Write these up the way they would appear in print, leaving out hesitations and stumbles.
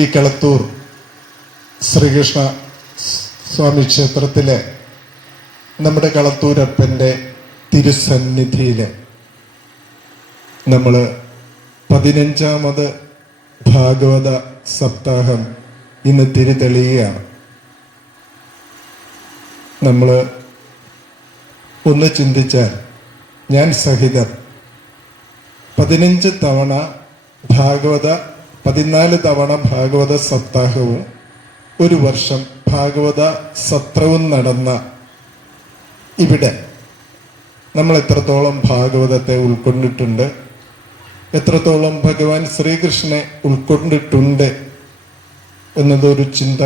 ഈ കളത്തൂർ ശ്രീകൃഷ്ണ സ്വാമി ക്ഷേത്രത്തിലെ നമ്മുടെ കളത്തൂരപ്പൻ്റെ തിരുസന്നിധിയിൽ നമ്മൾ 15ാമത് ഭാഗവത സപ്താഹം ഇന്ന് തിരിതെളിയുകയാണ്. നമ്മൾ ഒന്ന് ചിന്തിച്ചാൽ ഞാൻ സഹിതം 15 തവണ 14 തവണ ഭാഗവത സപ്താഹവും ഒരു വർഷം ഭാഗവത സത്രവും നടന്ന ഇവിടെ നമ്മൾ എത്രത്തോളം ഭാഗവതത്തെ ഉൾക്കൊണ്ടിട്ടുണ്ട്, എത്രത്തോളം ഭഗവാൻ ശ്രീകൃഷ്ണനെ ഉൾക്കൊണ്ടിട്ടുണ്ട് എന്നതൊരു ചിന്ത.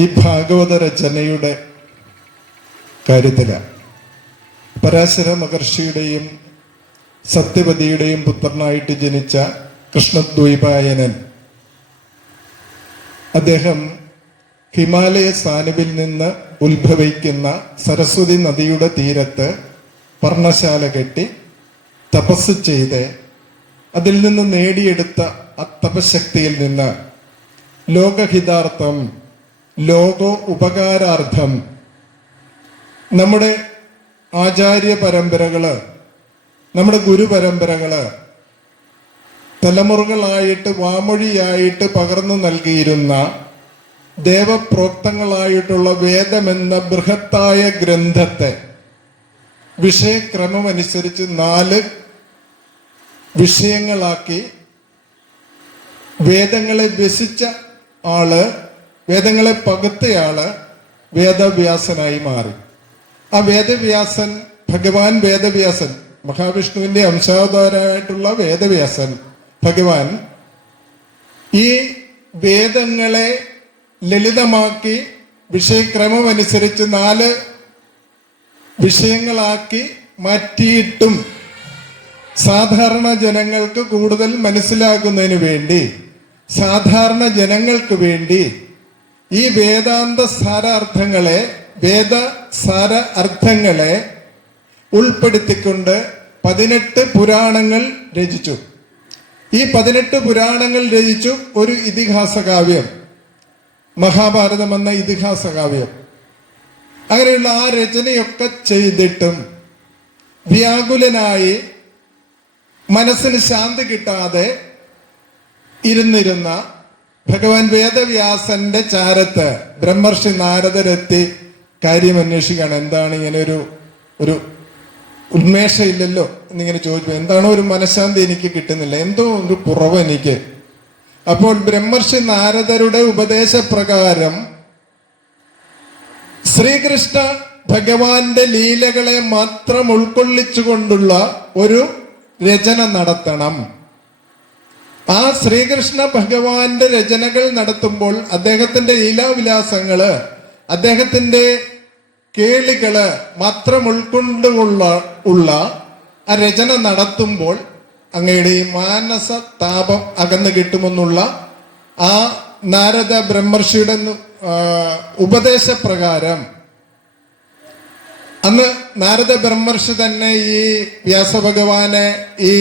ഈ ഭാഗവത രചനയുടെ കാര്യത്തിലാണ് പരാശര മഹർഷിയുടെയും സത്യവതിയുടെയും പുത്രനായിട്ട് ജനിച്ച കൃഷ്ണദ്വൈപായനൻ അദ്ദേഹം ഹിമാലയ സാനുവിൽ നിന്ന് ഉത്ഭവിക്കുന്ന സരസ്വതി നദിയുടെ തീരത്ത് പർണശാല കെട്ടി തപസ് ചെയ്ത് അതിൽ നിന്ന് നേടിയെടുത്ത ആ തപശക്തിയിൽ നിന്ന് ലോകഹിതാർത്ഥം, ലോകോ ഉപകാരാർത്ഥം നമ്മുടെ ആചാര്യ പരമ്പരകള്, നമ്മുടെ ഗുരുപരമ്പരകള് തലമുറകളായിട്ട് വാമൊഴിയായിട്ട് പകർന്നു നൽകിയിരുന്ന ദേവപ്രോക്തങ്ങളായിട്ടുള്ള വേദമെന്ന ബൃഹത്തായ ഗ്രന്ഥത്തെ വിഷയക്രമമനുസരിച്ച് 4 വിഷയങ്ങളാക്കി വേദങ്ങളെ വ്യസിച്ച ആള്, വേദങ്ങളെ പകുത്തയാള് വേദവ്യാസനായി മാറി. ആ വേദവ്യാസൻ, ഭഗവാൻ വേദവ്യാസൻ, മഹാവിഷ്ണുവിന്റെ അംശാവതാരമായിട്ടുള്ള വേദവ്യാസൻ ഭഗവാൻ ഈ വേദങ്ങളെ ലളിതമാക്കി വിഷയക്രമമനുസരിച്ച് 4 വിഷയങ്ങളാക്കി മാറ്റിയിട്ടും സാധാരണ ജനങ്ങൾക്ക് കൂടുതൽ മനസ്സിലാക്കുന്നതിന് വേണ്ടി, സാധാരണ ജനങ്ങൾക്ക് വേണ്ടി ഈ വേദാന്ത സാരാർത്ഥങ്ങളെ, വേദസാര അർത്ഥങ്ങളെ ഉൾപ്പെടുത്തിക്കൊണ്ട് 18 പുരാണങ്ങൾ രചിച്ചു. ഈ 18 പുരാണങ്ങൾ രചിച്ചു ഒരു ഇതിഹാസ കാവ്യം, മഹാഭാരതം എന്ന ഇതിഹാസ കാവ്യം. അങ്ങനെയുള്ള ആ രചനയൊക്കെ ചെയ്തിട്ടും വ്യാകുലനായി മനസ്സിന് ശാന്തി കിട്ടാതെ ഇരുന്നിരുന്ന ഭഗവാൻ വേദവ്യാസന്റെ ചാരത്ത് ബ്രഹ്മർഷി നാരദരെത്തി കാര്യം അന്വേഷിക്കുകയാണ്. എന്താണ് ഇങ്ങനെ ഒരു ഉന്മേഷമില്ലല്ലോ എന്നിങ്ങനെ ചോദിച്ചു. എന്താണോ ഒരു മനഃശാന്തി എനിക്ക് കിട്ടുന്നില്ല, എന്തോ ഒരു കുറവ് എനിക്ക്. അപ്പോൾ ബ്രഹ്മർഷി നാരദരുടെ ഉപദേശപ്രകാരം ശ്രീകൃഷ്ണ ഭഗവാന്റെ ലീലകളെ മാത്രം ഉൾക്കൊള്ളിച്ചുകൊണ്ടുള്ള ഒരു രചന നടത്തണം. ആ ശ്രീകൃഷ്ണ ഭഗവാന്റെ രചനകൾ നടത്തുമ്പോൾ അദ്ദേഹത്തിന്റെ ലീലാവിലാസങ്ങള്, അദ്ദേഹത്തിന്റെ കേളികള് മാത്രം ഉൾക്കൊണ്ടുള്ള ആ രചന നടത്തുമ്പോൾ അങ്ങയുടെ ഈ മാനസ താപം അകന്നു കിട്ടുമെന്നുള്ള ആ നാരദ ബ്രഹ്മർഷിയുടെ ഉപദേശപ്രകാരം അന്ന് നാരദ ബ്രഹ്മർഷി തന്നെ ഈ വ്യാസഭഗവാനെ ഈ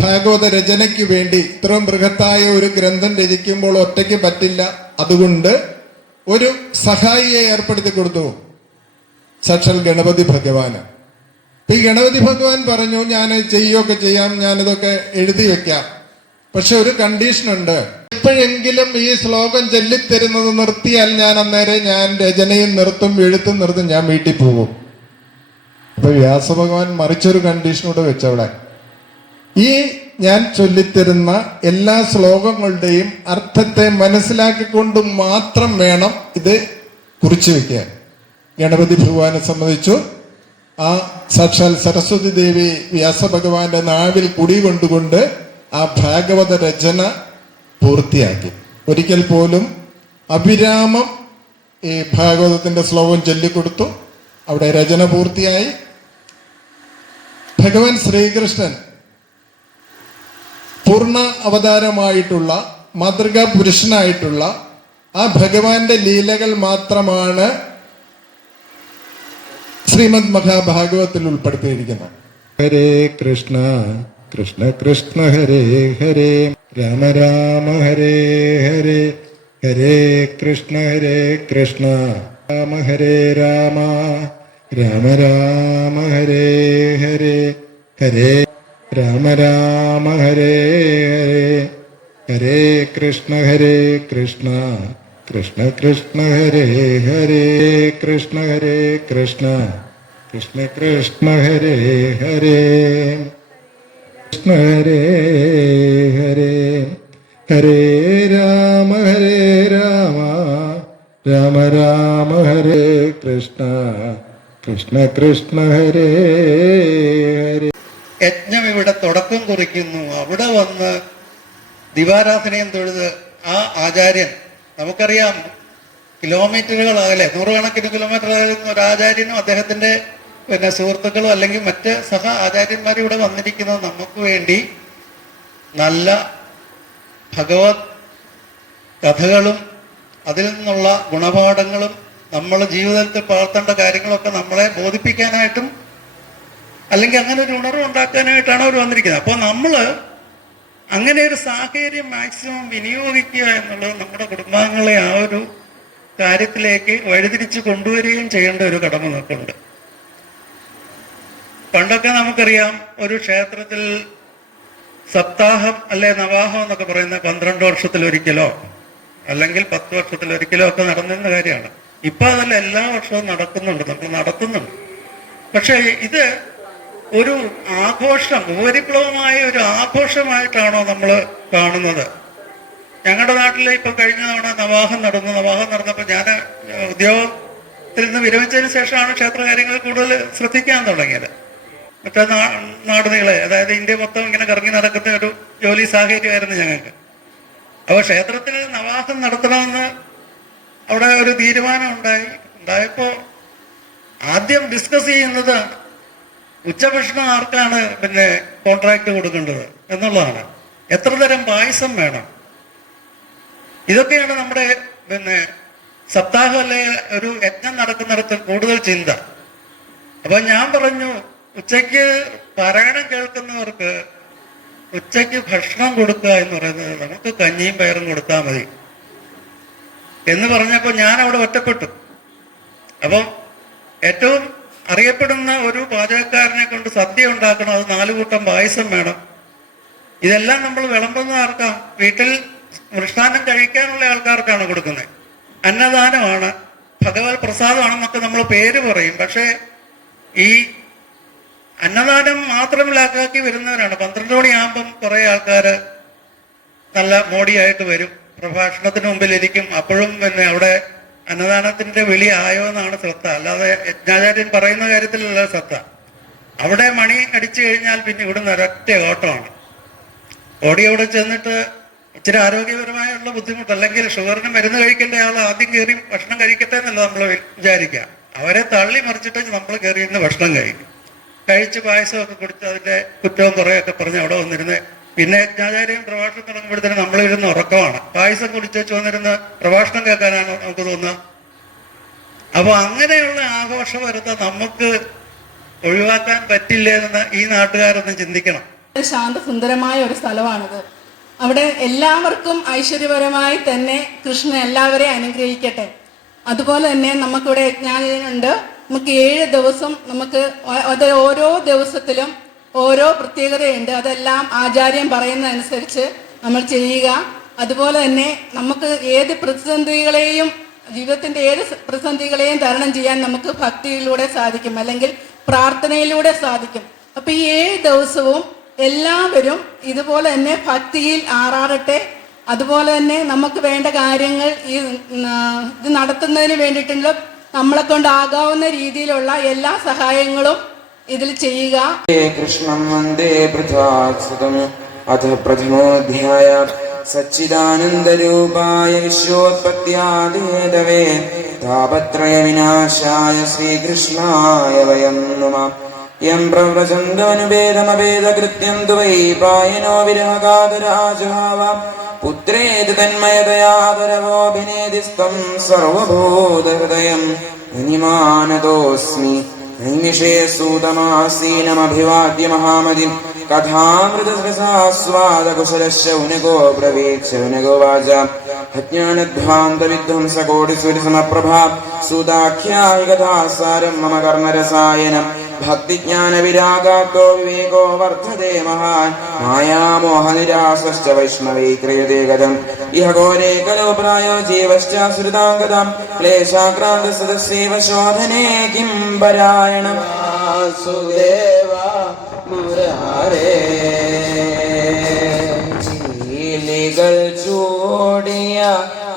ഭാഗവത രചനയ്ക്ക് വേണ്ടി ഇത്രയും ബൃഹത്തായ ഒരു ഗ്രന്ഥം രചിക്കുമ്പോൾ ഒറ്റയ്ക്ക് പറ്റില്ല, അതുകൊണ്ട് ഒരു സഹായിയെ ഏർപ്പെടുത്തി കൊടുത്തു, സാക്ഷാൽ ഗണപതി ഭഗവാന്. ഈ ഗണപതി ഭഗവാൻ പറഞ്ഞു, ഞാൻ ചെയ്യുകയൊക്കെ ചെയ്യാം, ഞാനിതൊക്കെ എഴുതി വെക്കാം, പക്ഷെ ഒരു കണ്ടീഷനുണ്ട്, എപ്പോഴെങ്കിലും ഈ ശ്ലോകം ചൊല്ലിത്തരുന്നത് നിർത്തിയാൽ ഞാൻ അന്നേരം ഞാൻ രചനയും നിർത്തും, എഴുത്തും നിർത്തും, ഞാൻ വീട്ടിൽ പോകും. അപ്പൊ വ്യാസഭഗവാൻ മറിച്ചൊരു കണ്ടീഷനൂടെ വെച്ചവിടെ, ഈ ഞാൻ ചൊല്ലിത്തരുന്ന എല്ലാ ശ്ലോകങ്ങളുടെയും അർത്ഥത്തെ മനസ്സിലാക്കിക്കൊണ്ട് മാത്രം വേണം ഇത് കുറിച്ചു വെക്കാൻ. ഗണപതി ഭഗവാനെ സംബന്ധിച്ചു ആ സാക്ഷാൽ സരസ്വതി ദേവി വ്യാസഭഗവാന്റെ നാവിൽ കുടികൊണ്ടുകൊണ്ട് ആ ഭാഗവത രചന പൂർത്തിയാക്കി. ഒരിക്കൽ പോലും അഭിരാമം ഈ ഭാഗവതത്തിന്റെ ശ്ലോകം ചൊല്ലിക്കൊടുത്തു, അവിടെ രചന പൂർത്തിയായി. ഭഗവാൻ ശ്രീകൃഷ്ണൻ പൂർണ്ണ അവതാരമായിട്ടുള്ള മാതൃകാ പുരുഷനായിട്ടുള്ള ആ ഭഗവാന്റെ ലീലകൾ മാത്രമാണ് ശ്രീമദ് മഹാഭാഗവത്തിൽ ഉൾപ്പെടുത്തിയിരിക്കുന്നത്. ഹരേ കൃഷ്ണ കൃഷ്ണ കൃഷ്ണ ഹരേ ഹരേ രാമ രാമ ഹരേ ഹരേ ഹരേ കൃഷ്ണ കൃഷ്ണ രാമ ഹരേ രാമ രാമ രാമ ഹരേ ഹരേ ഹരേ രാമ രാമ ഹരേ ഹരേ ഹരേ കൃഷ്ണ കൃഷ്ണ കൃഷ്ണ കൃഷ്ണ ഹരേ ഹരേ കൃഷ്ണ കൃഷ്ണ കൃഷ്ണ കൃഷ്ണ ഹരേ ഹരേ കൃഷ്ണ ഹരേ ഹരേ ഹരേ രാമ രാമ രാമ രാമ ഹരേ കൃഷ്ണ കൃഷ്ണ കൃഷ്ണ ഹരേ ഹരേ. യജ്ഞം ഇവിടെ തുടക്കം കുറിക്കുന്നു. അവിടെ വന്ന് ദിവാരാധനയും തൊഴുത് ആ ആചാര്യൻ, നമുക്കറിയാം കിലോമീറ്ററുകൾ അകലെ, നൂറുകണക്കിന് കിലോമീറ്റർ അകലുന്ന ഒരു ആചാര്യനും അദ്ദേഹത്തിന്റെ സുഹൃത്തുക്കളും അല്ലെങ്കിൽ മറ്റ് സഹ ആചാര്യന്മാരും ഇവിടെ വന്നിരിക്കുന്നത് നമുക്ക് വേണ്ടി നല്ല ഭഗവത് കഥകളും അതിൽ നിന്നുള്ള ഗുണപാഠങ്ങളും നമ്മൾ ജീവിതത്തിൽ പകർത്തേണ്ട കാര്യങ്ങളൊക്കെ നമ്മളെ ബോധിപ്പിക്കാനായിട്ടും അല്ലെങ്കിൽ അങ്ങനെ ഒരു ഉണർവ് ഉണ്ടാക്കാനായിട്ടാണ് അവർ വന്നിരിക്കുന്നത്. അപ്പോൾ നമ്മൾ അങ്ങനെ ഒരു സാഹചര്യം മാക്സിമം വിനിയോഗിക്കുക എന്നുള്ളത് നമ്മുടെ കുടുംബാംഗങ്ങളെ ആ ഒരു കാര്യത്തിലേക്ക് വഴിതിരിച്ച് കൊണ്ടുവരികയും ചെയ്യേണ്ട ഒരു കടമ നമുക്കുണ്ട്. പണ്ടൊക്കെ നമുക്കറിയാം, ഒരു ക്ഷേത്രത്തിൽ സപ്താഹം അല്ലെ നവാഹം എന്നൊക്കെ പറയുന്ന 12 വർഷത്തിലൊരിക്കലോ അല്ലെങ്കിൽ 10 വർഷത്തിലൊരിക്കലോ ഒക്കെ നടന്നിരുന്ന കാര്യമാണ്. ഇപ്പൊ അതല്ല, എല്ലാ വർഷവും നടക്കുന്നുണ്ട്, നമ്മൾ നടത്തുന്നുണ്ട്. പക്ഷെ ഇത് ഒരു ആഘോഷം, ഉപരിപ്ലവമായ ഒരു ആഘോഷമായിട്ടാണോ നമ്മൾ കാണുന്നത്? ഞങ്ങളുടെ നാട്ടിൽ ഇപ്പൊ കഴിഞ്ഞ തവണ നവാഹം നടന്നപ്പോൾ ഞാൻ ഉദ്യോഗത്തിൽ നിന്ന് വിരമിച്ചതിന് ശേഷമാണ് ക്ഷേത്രകാര്യങ്ങൾ കൂടുതൽ ശ്രദ്ധിക്കാൻ തുടങ്ങിയത്. മറ്റേ നാടുനീളെ, അതായത് ഇന്ത്യ മൊത്തം ഇങ്ങനെ കറങ്ങി നടക്കുന്ന ഒരു ജോലി സാഹചര്യമായിരുന്നു ഞങ്ങൾക്ക്. അപ്പോൾ ക്ഷേത്രത്തിൽ നവാഹം നടത്തണമെന്ന് അവിടെ ഒരു തീരുമാനം ഉണ്ടായപ്പോ ആദ്യം ഡിസ്കസ് ചെയ്യുന്നത് ഉച്ചഭക്ഷണം ആർക്കാണ് കോൺട്രാക്ട് കൊടുക്കേണ്ടത് എന്നുള്ളതാണ്. എത്ര തരം പായസം വേണം, ഇതൊക്കെയാണ് നമ്മുടെ സപ്താഹം അല്ലെ ഒരു യജ്ഞം നടക്കുന്നിടത്ത് കൂടുതൽ ചിന്ത. അപ്പൊ ഞാൻ പറഞ്ഞു, ഉച്ചയ്ക്ക് പാരായണം കേൾക്കുന്നവർക്ക് ഉച്ചയ്ക്ക് ഭക്ഷണം കൊടുക്കുക എന്ന് പറയുന്നത് നമുക്ക് കഞ്ഞിയും പയറും കൊടുത്താൽ മതി എന്ന് പറഞ്ഞപ്പോൾ ഞാൻ അവിടെ ഒറ്റപ്പെട്ടു. അപ്പം ഏറ്റവും അറിയപ്പെടുന്ന ഒരു പാചകക്കാരനെ കൊണ്ട് സദ്യ ഉണ്ടാക്കണം, അത് 4 കൂട്ടം പായസം വേണം. ഇതെല്ലാം നമ്മൾ വിളമ്പുന്ന ആർക്കാണ്? വീട്ടിൽ മൃഷ്ടാന്നം കഴിക്കാനുള്ള ആൾക്കാർക്കാണ് കൊടുക്കുന്നത്. അന്നദാനമാണ്, ഭഗവത് പ്രസാദമാണെന്നൊക്കെ നമ്മൾ പേര് പറയും. പക്ഷേ ഈ അന്നദാനം മാത്രമില്ലാക്കി വരുന്നവരാണ്. 12 മണിയാകുമ്പം കുറെ ആൾക്കാർ നല്ല മോടിയായിട്ട് വരും, പ്രഭാഷണത്തിന് മുമ്പിലിരിക്കും. അപ്പോഴും അവിടെ അന്നദാനത്തിന്റെ വിളി ആയോ എന്നാണ് ശ്രദ്ധ, അല്ലാതെ യജ്ഞാചാര്യൻ പറയുന്ന കാര്യത്തിലല്ല ശ്രദ്ധ. അവിടെ മണി അടിച്ചു കഴിഞ്ഞാൽ പിന്നെ ഇവിടുന്ന് ഒരൊറ്റ ഓട്ടമാണ്. ഓടി അവിടെ ചെന്നിട്ട് ഇച്ചിരി ആരോഗ്യപരമായുള്ള ബുദ്ധിമുട്ട്, അല്ലെങ്കിൽ ഷുഗറിന് മരുന്ന് കഴിക്കേണ്ട ആൾ ആദ്യം കയറി ഭക്ഷണം കഴിക്കട്ടെ എന്നല്ല നമ്മൾ വിചാരിക്കുക. അവരെ തള്ളി മറിച്ചിട്ട് നമ്മൾ കയറി ഇന്ന് ഭക്ഷണം കഴിക്കും. കഴിച്ച് പായസമൊക്കെ കുടിച്ച് അതിന്റെ കുറ്റവും കുറേയൊക്കെ പറഞ്ഞ് അവിടെ വന്നിരുന്ന് പിന്നെ യജ്ഞാചാര്യം പ്രഭാഷണം തുടങ്ങുമ്പോഴത്തേനും നമ്മളിരുന്ന് ഉറക്കമാണ്. പായസം കുടിച്ചു വന്നിരുന്ന് പ്രഭാഷണം കേൾക്കാനാണ് നമുക്ക് തോന്നുക. അപ്പൊ അങ്ങനെയുള്ള ആഘോഷപരത നമുക്ക് ഒഴിവാക്കാൻ പറ്റില്ലേ എന്ന് ഈ നാട്ടുകാരൊന്നും ചിന്തിക്കണം. ശാന്തസുന്ദരമായ ഒരു സ്ഥലമാണിത്. അവിടെ എല്ലാവർക്കും ഐശ്വര്യപരമായി തന്നെ കൃഷ്ണൻ എല്ലാവരെയും അനുഗ്രഹിക്കട്ടെ. അതുപോലെ തന്നെ നമുക്കിവിടെ യജ്ഞാചാര്യനുണ്ട്. നമുക്ക് 7 ദിവസം നമുക്ക് അത് ഓരോ ദിവസത്തിലും ഓരോ പ്രത്യേകതയുണ്ട്. അതെല്ലാം ആചാര്യം പറയുന്നതനുസരിച്ച് നമ്മൾ ചെയ്യുക. അതുപോലെ തന്നെ നമുക്ക് ഏത് പ്രതിസന്ധികളെയും ജീവിതത്തിന്റെ ഏത് പ്രതിസന്ധികളെയും തരണം ചെയ്യാൻ നമുക്ക് ഭക്തിയിലൂടെ സാധിക്കും, അല്ലെങ്കിൽ പ്രാർത്ഥനയിലൂടെ സാധിക്കും. അപ്പൊ ഈ 7 ദിവസവും എല്ലാവരും ഇതുപോലെ തന്നെ ഭക്തിയിൽ ആറാറട്ടെ. അതുപോലെ തന്നെ നമുക്ക് വേണ്ട കാര്യങ്ങൾ ഇത് നടത്തുന്നതിന് വേണ്ടിയിട്ടുള്ള നമ്മളെ കൊണ്ടാകാവുന്ന രീതിയിലുള്ള എല്ലാ സഹായങ്ങളും ഇതിൽ ചെയ്യുക. കൃഷ്ണം വന്ദേ പൃഥാത്സുതം അഥ പ്രഥമോധ്യായ സച്ചിദാനന്ദരൂപായ വിശ്വോത്പത്യാദിഹേതവേ താപത്രയ വിനാശായ ശ്രീകൃഷ്ണായ വയം നമഃ. യം പ്രവ്രജന്തമനുഭേദമഭേദകൃത്യം തു വൈ പായനോ വിരഹകാതരാജഹാവ പുത്രേതി തന്മയതയാദരവോഭിനേദിസ്തം സർവഭൂതഹൃദയം ധനിമാനതോസ്മി. നൈമിഷേ സൂതമാസീനമഭിവാദ്യ മഹാമതിം കഥാമൃതസ്വാദകുശലശൗനകോ ബ്രവീത് ശൗനകോ വാച അജ്ഞാനധ്വാന്തവിധ്വംസകോടിസുരസമപ്രഭാ സൂതാഖ്യായി കഥാസാരം മമ കർണരസായനം ഭക്തിജ്ഞാനവിരാഗാത്തോ വിവേകോ വർദ്ധതേ മഹാൻ മായാമോഹനിരാശ്ച വൈഷ്ണവൈ ക്രിയതേ ഗതം ഇഹ ഘോരേ കലോ പ്രായോ ജീവശ്ചാസുരതാംഗതം ക്ലേശാക്രാന്ത സദസ്സേവ ശോധനേ കിം പരായണം വാസുദേവ മുരാരേ. ചീലികൾ ചൂടിയ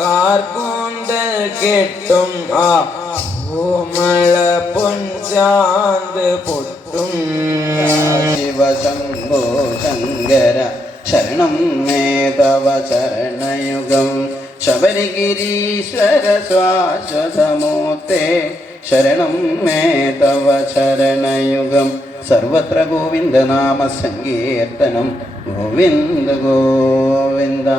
കാർക്കൂന്തൽ കെട്ടും ആ കോമള പൊൻചാന്ത് പൊട്ടും ശിവശംഭോ ശങ്കര ശരണം മേ തവ ചരണയുഗം ശബരിഗിരീശ്വര ശ്വാശ്വതമൂർത്തേ ശരണം മേ തവ ചരണയുഗം സർവത്ര ഗോവിന്ദനാമ സങ്കീർത്തനം ഗോവിന്ദ ഗോവിന്ദ.